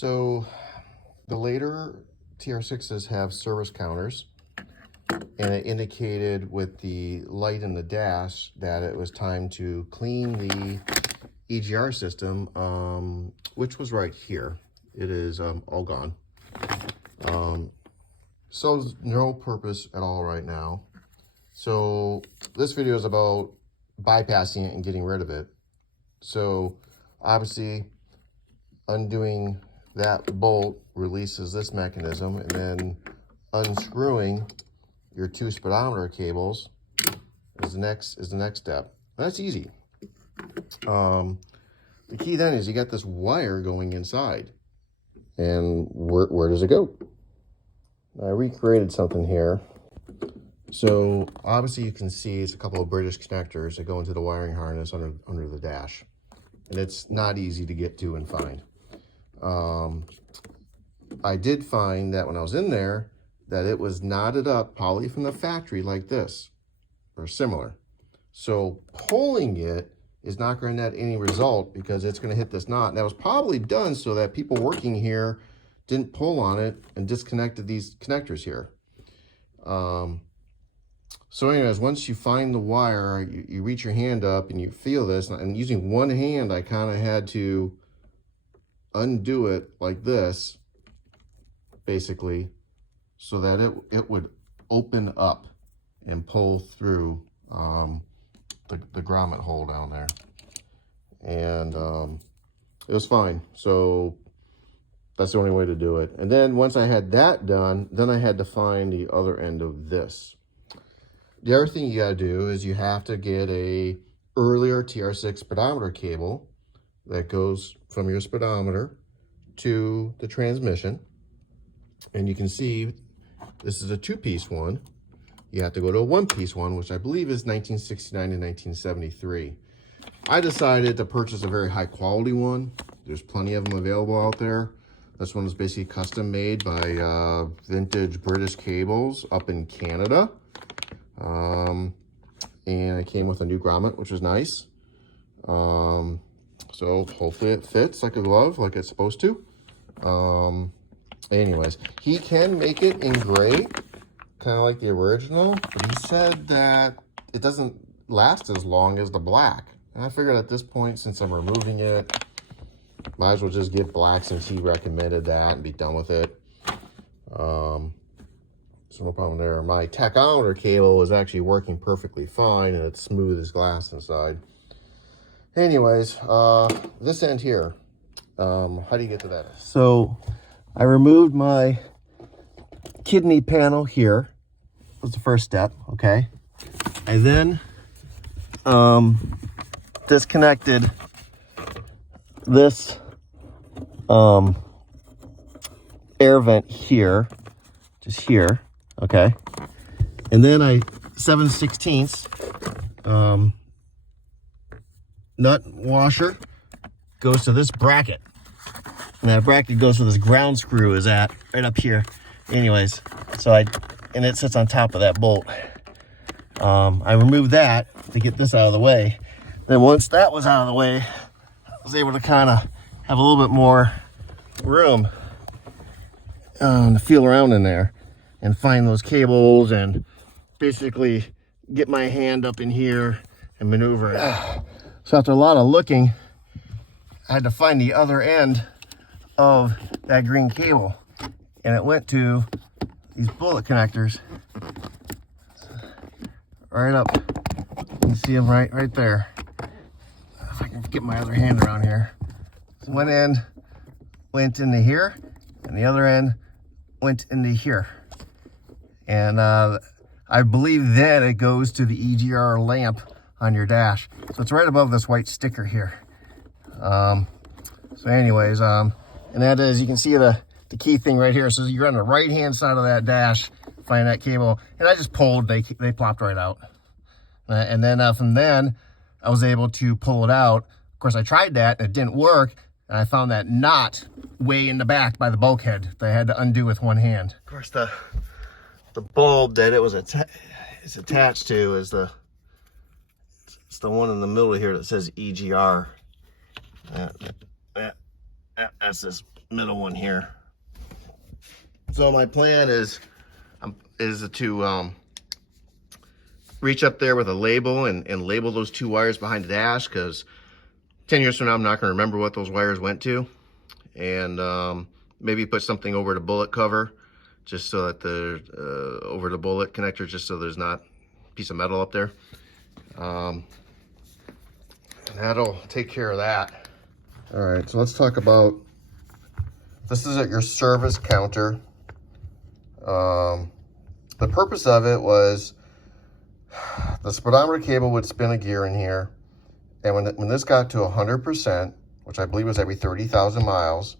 So the later TR6s have service counters, and it indicated with the light in the dash that it was time to clean the EGR system, which was right here. It is all gone. So no purpose at all right now. So this video is about bypassing it and getting rid of it. So obviously undoing that bolt releases this mechanism, and then unscrewing your two speedometer cables is the next step. That's easy. The key then is you got this wire going inside, and where does it go? I recreated something here. So obviously you can see it's a couple of British connectors that go into the wiring harness under the dash, and it's not easy to get to and find. I did find that when I was in there that it was knotted up probably from the factory like this or similar. So pulling it is not going to net any result because it's going to hit this knot. And that was probably done so that people working here didn't pull on it and disconnected these connectors here. So anyways, once you find the wire, you reach your hand up and you feel this, and using one hand, I kind of had to undo it like this, basically, so that it would open up and pull through the grommet hole down there. And it was fine. So that's the only way to do it. And then once I had that done, then I had to find the other end of this. The other thing you gotta do is you have to get a earlier TR6 speedometer cable that goes from your speedometer to the transmission. And you can see this is a two-piece one. You have to go to a one-piece one, which I believe is 1969 and 1973. I decided to purchase a very high-quality one. There's plenty of them available out there. This one is basically custom made by Vintage British Cables up in Canada. And it came with a new grommet, which was nice. So hopefully it fits like a glove, like it's supposed to. Anyways, he can make it in gray, kind of like the original, but he said that it doesn't last as long as the black. And I figured at this point, since I'm removing it, might as well just get black since he recommended that and be done with it. So no problem there. My tachometer cable is actually working perfectly fine, and it's smooth as glass inside. Anyways, this end here, how do you get to that? So I removed my kidney panel here. That was the first step, okay? I then disconnected this air vent here, just here, okay? And then I 7/16 nut washer goes to this bracket. And that bracket goes where this ground screw is at, right up here. Anyways, so and it sits on top of that bolt. I removed that to get this out of the way. Then once that was out of the way, I was able to kind of have a little bit more room to feel around in there and find those cables and basically get my hand up in here and maneuver it. So after a lot of looking, I had to find the other end of that green cable, and it went to these bullet connectors right up. You can see them right there. If I can get my other hand around here. So one end went into here, and the other end went into here. And I believe then it goes to the EGR lamp on your dash. So it's right above this white sticker here. So anyways, and that is, you can see the key thing right here. So you're on the right hand side of that dash, find that cable, and I just pulled, they plopped right out. And then from then I was able to pull it out. Of course I tried that and it didn't work, and I found that knot way in the back by the bulkhead that I had to undo with one hand. Of course the bulb that it was attached to is it's the one in the middle here that says EGR. That's this middle one here. So my plan is to reach up there with a label and label those 2 wires behind the dash, because 10 years from now I'm not going to remember what those wires went to. And maybe put something over the bullet cover, just so that the over the bullet connector, just so there's not a piece of metal up there. And that'll take care of that. All right, so let's talk about, this is at your service counter. The purpose of it was the speedometer cable would spin a gear in here, and when this got to 100%, which I believe was every 30,000 miles,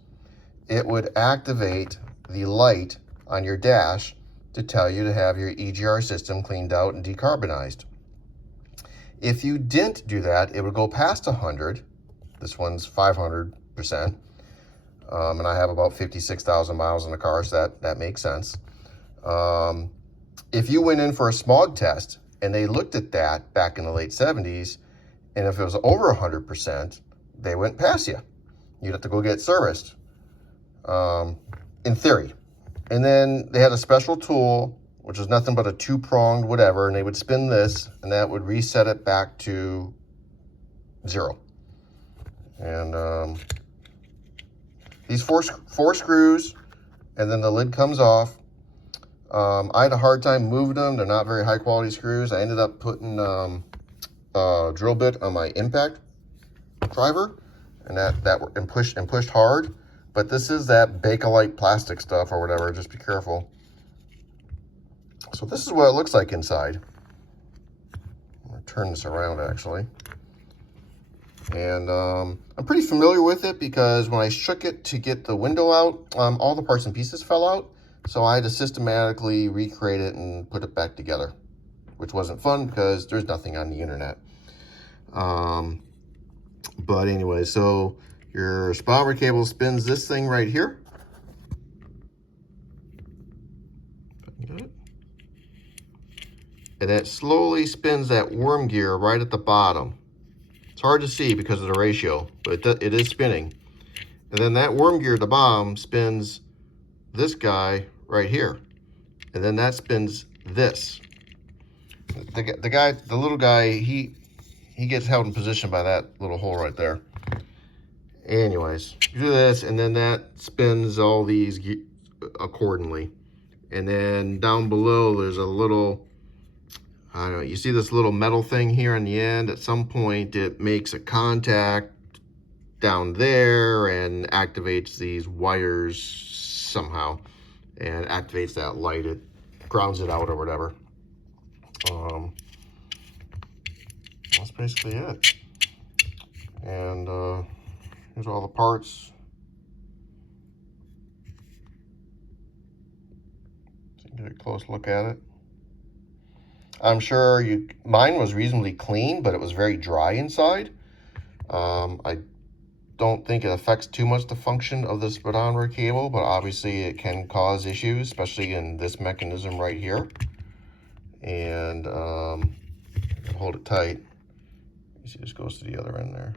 it would activate the light on your dash to tell you to have your EGR system cleaned out and decarbonized. If you didn't do that, it would go past 100. This one's 500%. And I have about 56,000 miles in the car, so that makes sense. If you went in for a smog test and they looked at that back in the late 70s, and if it was over 100%, they went past you. You'd have to go get serviced, in theory. And then they had a special tool, which was nothing but a 2-pronged whatever, and they would spin this, and that would reset it back to 0. And these four screws, and then the lid comes off. I had a hard time moving them. They're not very high quality screws. I ended up putting a drill bit on my impact driver, and that pushed hard. But this is that Bakelite plastic stuff or whatever. Just be careful. So this is what it looks like inside. I'm gonna turn this around actually. And I'm pretty familiar with it because when I shook it to get the window out, all the parts and pieces fell out. So I had to systematically recreate it and put it back together, which wasn't fun because there's nothing on the internet. But anyway, so your speedometer cable spins this thing right here. Got it. And it slowly spins that worm gear right at the bottom. It's hard to see because of the ratio, but it is spinning. And then that worm gear at the bottom spins this guy right here. And then that spins this. The little guy, he gets held in position by that little hole right there. Anyways, you do this, and then that spins all these accordingly. And then down below, there's a little, I don't know, you see this little metal thing here on the end? At some point, it makes a contact down there and activates these wires somehow, and activates that light. It grounds it out or whatever. That's basically it. And here's all the parts. So you can get a close look at it. I'm sure mine was reasonably clean, but it was very dry inside. I don't think it affects too much the function of the speedometer cable, but obviously it can cause issues, especially in this mechanism right here. And hold it tight. You see this goes to the other end there.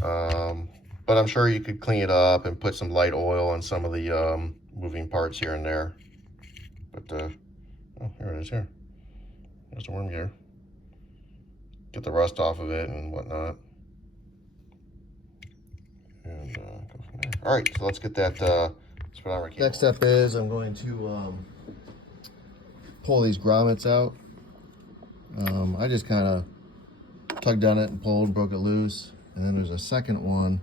But I'm sure you could clean it up and put some light oil on some of the moving parts here and there. But oh, here it is here. There's the worm gear. Get the rust off of it and whatnot. And go from there. All right, so let's get that speedometer cable. Next step is I'm going to pull these grommets out. I just kind of tugged on it and pulled, broke it loose. And then there's a second one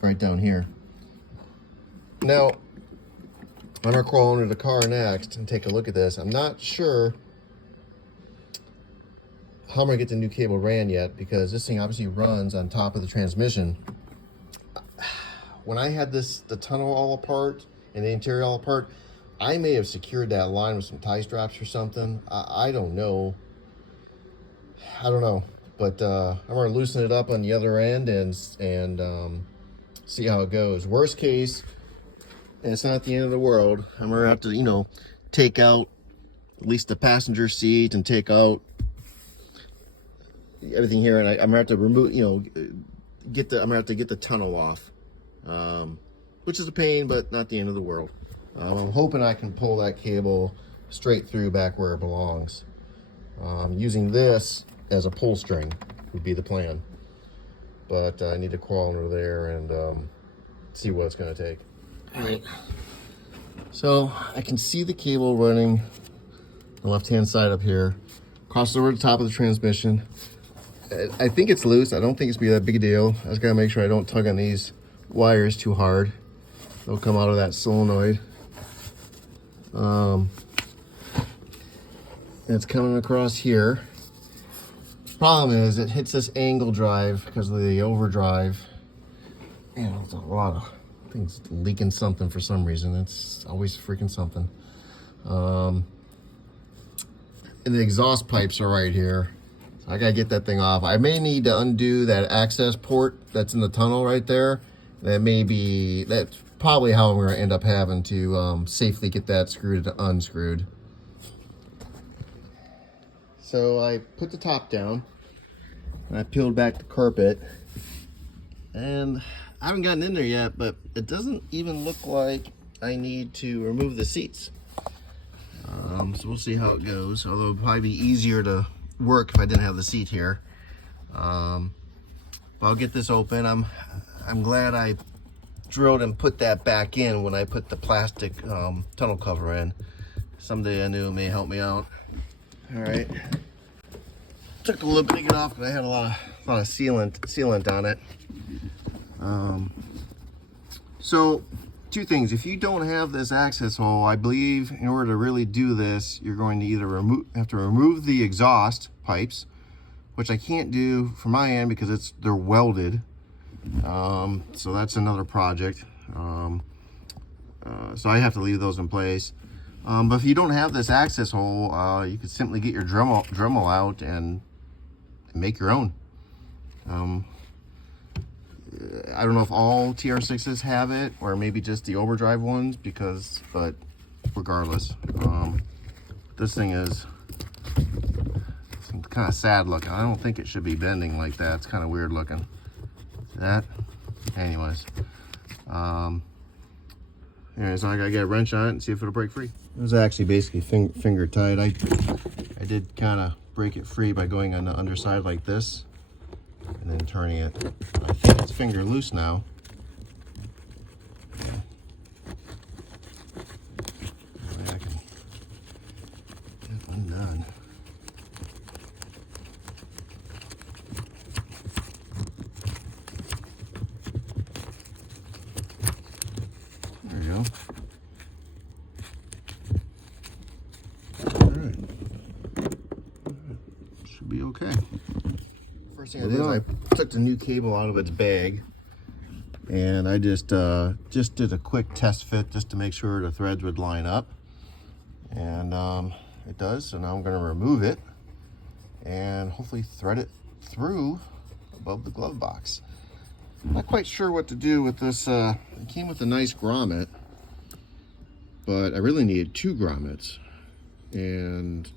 right down here. Now, I'm gonna crawl under the car next and take a look at this. I'm not sure how I'm gonna get the new cable ran yet, because this thing obviously runs on top of the transmission. When I had the tunnel all apart and the interior all apart, I may have secured that line with some tie straps or something. I don't know. But I'm gonna loosen it up on the other end and see how it goes. Worst case, and it's not the end of the world, I'm gonna have to, take out at least the passenger seat and take out everything here, and I'm gonna have to remove, I'm gonna have to get the tunnel off which is a pain, but not the end of the world. I'm hoping I can pull that cable straight through back where it belongs. Using this as a pull string would be the plan. But I need to crawl under there and see what it's going to take. All right. So I can see the cable running the left-hand side up here, crosses over the top of the transmission. I think it's loose. I don't think it's be that big a deal. I just gotta make sure I don't tug on these wires too hard. They'll come out of that solenoid. It's coming across here. Problem is it hits this angle drive because of the overdrive. And it's a lot of things leaking something for some reason. It's always freaking something. And the exhaust pipes are right here. So I gotta get that thing off. I may need to undo that access port that's in the tunnel right there. That's probably how I'm gonna end up having to safely get that screwed to unscrewed. So I put the top down and I peeled back the carpet, and I haven't gotten in there yet, but it doesn't even look like I need to remove the seats. So we'll see how it goes, although it'd probably be easier to work if I didn't have the seat here. But I'll get this open. I'm glad I drilled and put that back in when I put the plastic tunnel cover in. Someday I knew it may help me out. All right, took a little bit to get off because I had a lot of sealant on it. So two things. If you don't have this access hole, I believe in order to really do this, you're going to either have to remove the exhaust pipes, which I can't do from my end because they're welded. So that's another project. So I have to leave those in place. But if you don't have this access hole, you could simply get your Dremel out and make your own. I don't know if all TR6s have it or maybe just the overdrive ones, but regardless, this thing is kind of sad looking. I don't think it should be bending like that. It's kind of weird looking. Anyways, so I gotta get a wrench on it and see if it'll break free. It was actually basically finger tight. I did kind of break it free by going on the underside like this and then turning it. I think it's finger loose now. Maybe I can get one done. There we go. All right. Should be okay. First thing I did is I took the new cable out of its bag, and I just did a quick test fit just to make sure the threads would line up, and it does. So now I'm going to remove it and hopefully thread it through above the glove box. I'm not quite sure what to do with this. It came with a nice grommet, but I really needed 2 grommets, and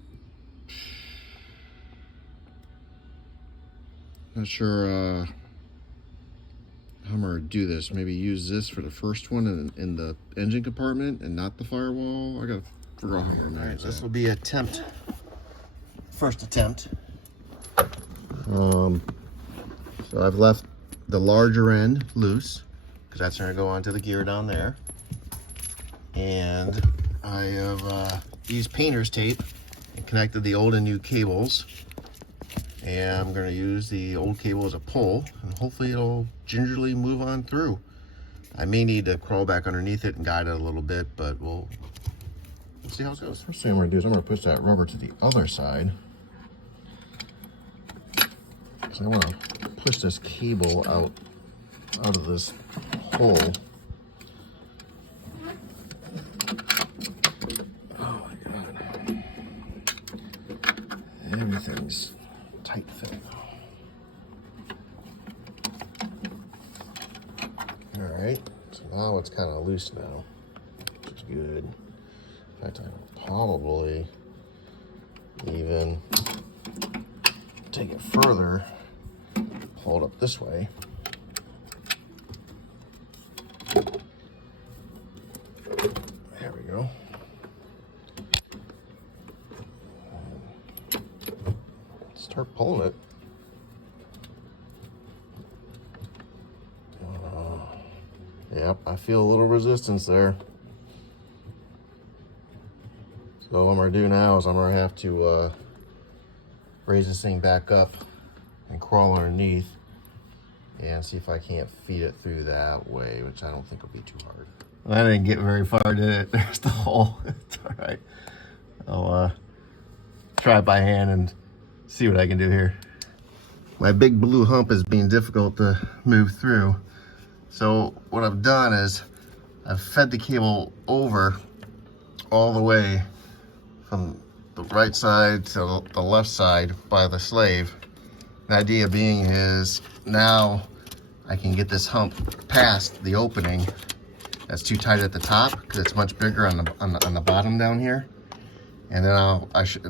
not sure how I'm gonna do this. Maybe use this for the first one in the engine compartment and not the firewall. I gotta figure out how to manage that. This will be first attempt. So I've left the larger end loose because that's gonna go onto the gear down there. And I have used painter's tape and connected the old and new cables. And I'm going to use the old cable as a pull, and hopefully it'll gingerly move on through. I may need to crawl back underneath it and guide it a little bit, but we'll see how it goes. First thing I'm going to do is I'm going to push that rubber to the other side, because I want to push this cable out of this hole. Oh my God. Everything's tight fit. All right, so now it's kind of loose now, which is good. In fact, I'll probably even take it further, pull it up this way. start pulling it. Yep, I feel a little resistance there. So what I'm gonna do now is I'm gonna have to raise this thing back up and crawl underneath and see if I can't feed it through that way, which I don't think will be too hard. Well, I didn't get very far, did it? There's the hole. It's all right. I'll try it by hand and see what I can do here. My big blue hump is being difficult to move through. So what I've done is I've fed the cable over all the way from the right side to the left side by the slave. The idea being is now I can get this hump past the opening that's too tight at the top because it's much bigger on the bottom down here. And then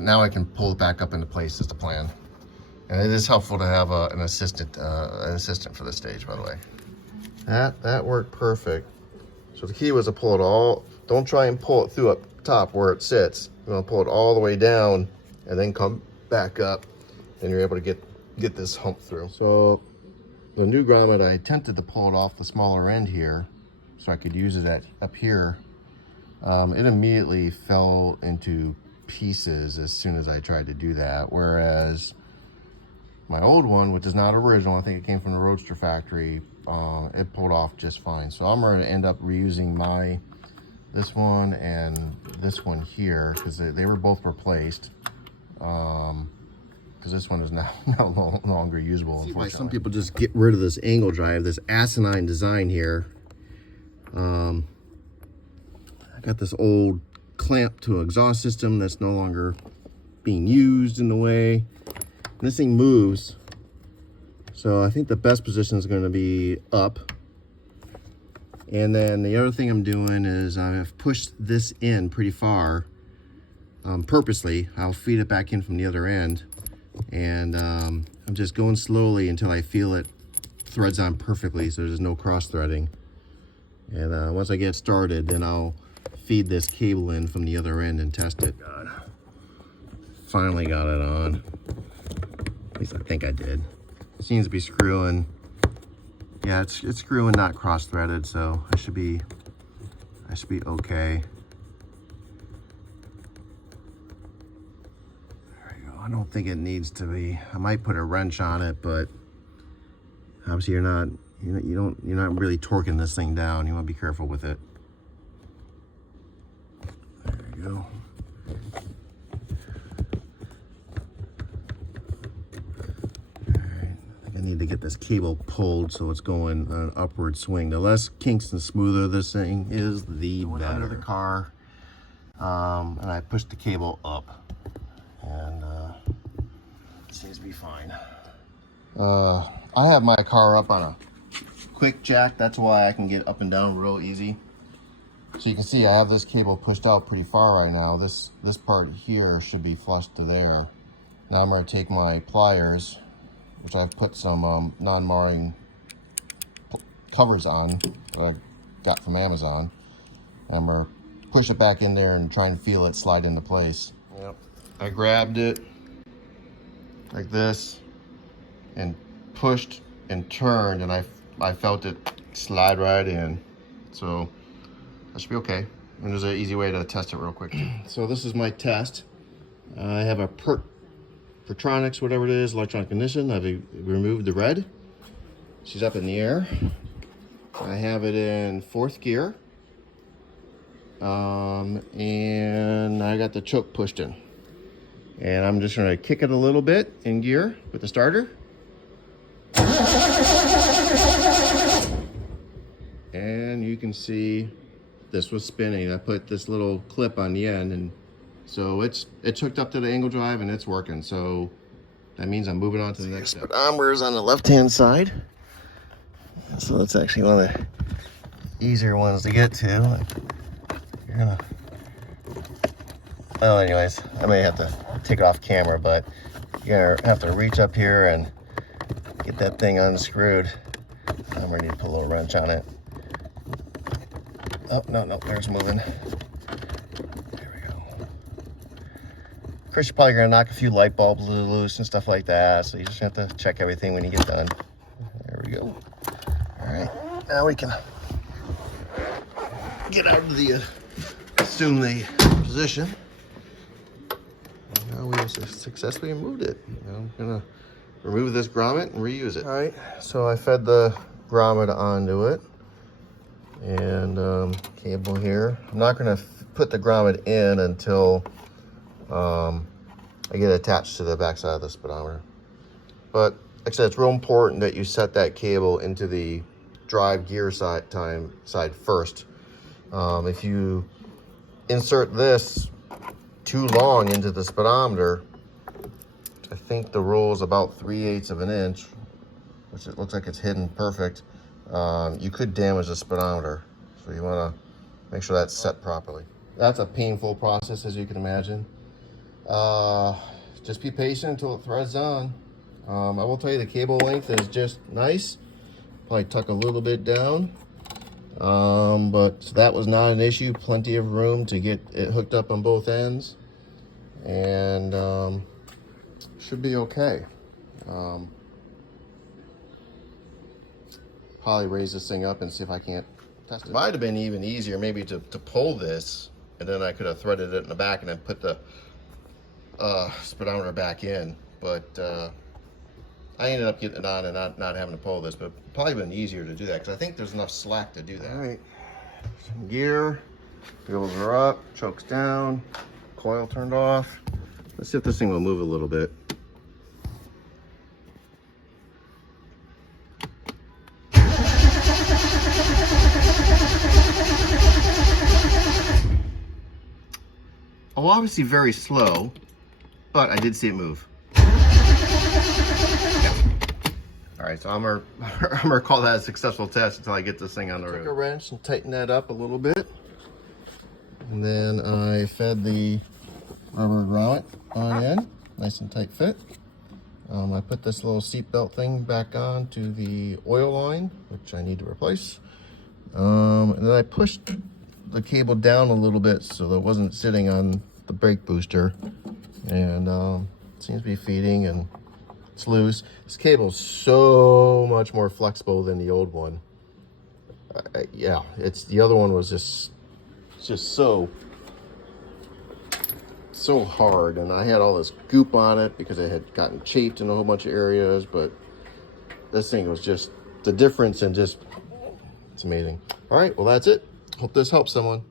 now I can pull it back up into place is the plan. And it is helpful to have an assistant for this stage, by the way. That worked perfect. So the key was to pull it all. Don't try and pull it through up top where it sits. You're gonna pull it all the way down and then come back up, and you're able to get this hump through. So the new grommet, I attempted to pull it off the smaller end here so I could use it up here. It immediately fell into pieces as soon as I tried to do that, whereas my old one, which is not original, I think it came from the Roadster factory, it pulled off just fine. So I'm going to end up reusing this one and this one here because they were both replaced. Because this one is now no longer usable, unfortunately. Some people just get rid of this angle drive, this asinine design here. I got this old clamp to an exhaust system that's no longer being used in the way. And this thing moves. So I think the best position is going to be up. And then the other thing I'm doing is I've pushed this in pretty far purposely. I'll feed it back in from the other end. And I'm just going slowly until I feel it threads on perfectly so there's no cross threading. And once I get started, then I'll feed this cable in from the other end and test it. God. Finally got it on. At least I think I did. It seems to be screwing. Yeah, it's screwing, not cross-threaded, so I should be okay. There we go. I don't think it needs to be. I might put a wrench on it, but obviously you're not really torquing this thing down. You want to be careful with it. There you go. I need to get this cable pulled so it's going on an upward swing. The less kinks and smoother this thing is, the better. Under the car, and I pushed the cable up, and it seems to be fine. I have my car up on a quick jack. That's why I can get up and down real easy. So you can see I have this cable pushed out pretty far right now. This part here should be flush to there. Now I'm going to take my pliers, which I've put some non-marring covers on that I got from Amazon. And I'm going to push it back in there and try and feel it slide into place. Yep. I grabbed it like this and pushed and turned, and I felt it slide right in. So that should be okay. And there's an easy way to test it real quick. So this is my test. I have a Pertronics, whatever it is, electronic ignition. I've removed the red. She's up in the air. I have it in 4th gear. And I got the choke pushed in. And I'm just gonna kick it a little bit in gear with the starter. And you can see this was spinning. I put this little clip on the end, and so it's hooked up to the angle drive and it's working. So that means I'm moving on to the next step. Speedometer is on the left-hand side. So that's actually one of the easier ones to get to. You're gonna, well, anyways, I may have to take it off camera, but you're gonna have to reach up here and get that thing unscrewed. I'm gonna need to put a little wrench on it. Oh, no, there's moving. There we go. course, you're probably gonna knock a few light bulbs loose and stuff like that, so you just have to check everything when you get done. There we go. All right, now we can get out of the assume the position. And now we have successfully removed it. Now I'm gonna remove this grommet and reuse it. All right, so I fed the grommet onto it, and cable here. I'm not gonna put the grommet in until I get attached to the backside of the speedometer. But like I said, it's real important that you set that cable into the drive gear side first. If you insert this too long into the speedometer, I think the rule is about 3/8 of an inch, which it looks like it's hidden perfect. You could damage the speedometer, so you want to make sure that's set properly. That's a painful process, as you can imagine. Just be patient until it threads on. I will tell you the cable length is just nice. Probably tuck a little bit down, but that was not an issue. Plenty of room to get it hooked up on both ends, and should be okay. Probably raise this thing up and see if I can't test it. Might have been even easier maybe to pull this, and then I could have threaded it in the back and then put the speedometer back in, but I ended up getting it on and not having to pull this, but probably been easier to do that because I think there's enough slack to do that. All right, some gear, wheels are up, chokes down, coil turned off. Let's see if this thing will move a little bit. Oh, obviously very slow, but I did see it move. Yeah. All right, so I'm gonna call that a successful test until I get this thing on the road. Take a wrench and tighten that up a little bit. And then I fed the rubber grommet on in, nice and tight fit. I put this little seat belt thing back on to the oil line, which I need to replace. And then I pushed the cable down a little bit so that it wasn't sitting on the brake booster, and it seems to be feeding and it's loose. This cable is so much more flexible than the old one. Yeah, the other one was just so hard, and I had all this goop on it because it had gotten chafed in a whole bunch of areas, but this thing was just the difference, and just it's amazing. All right, well, that's it. Hope this helps someone.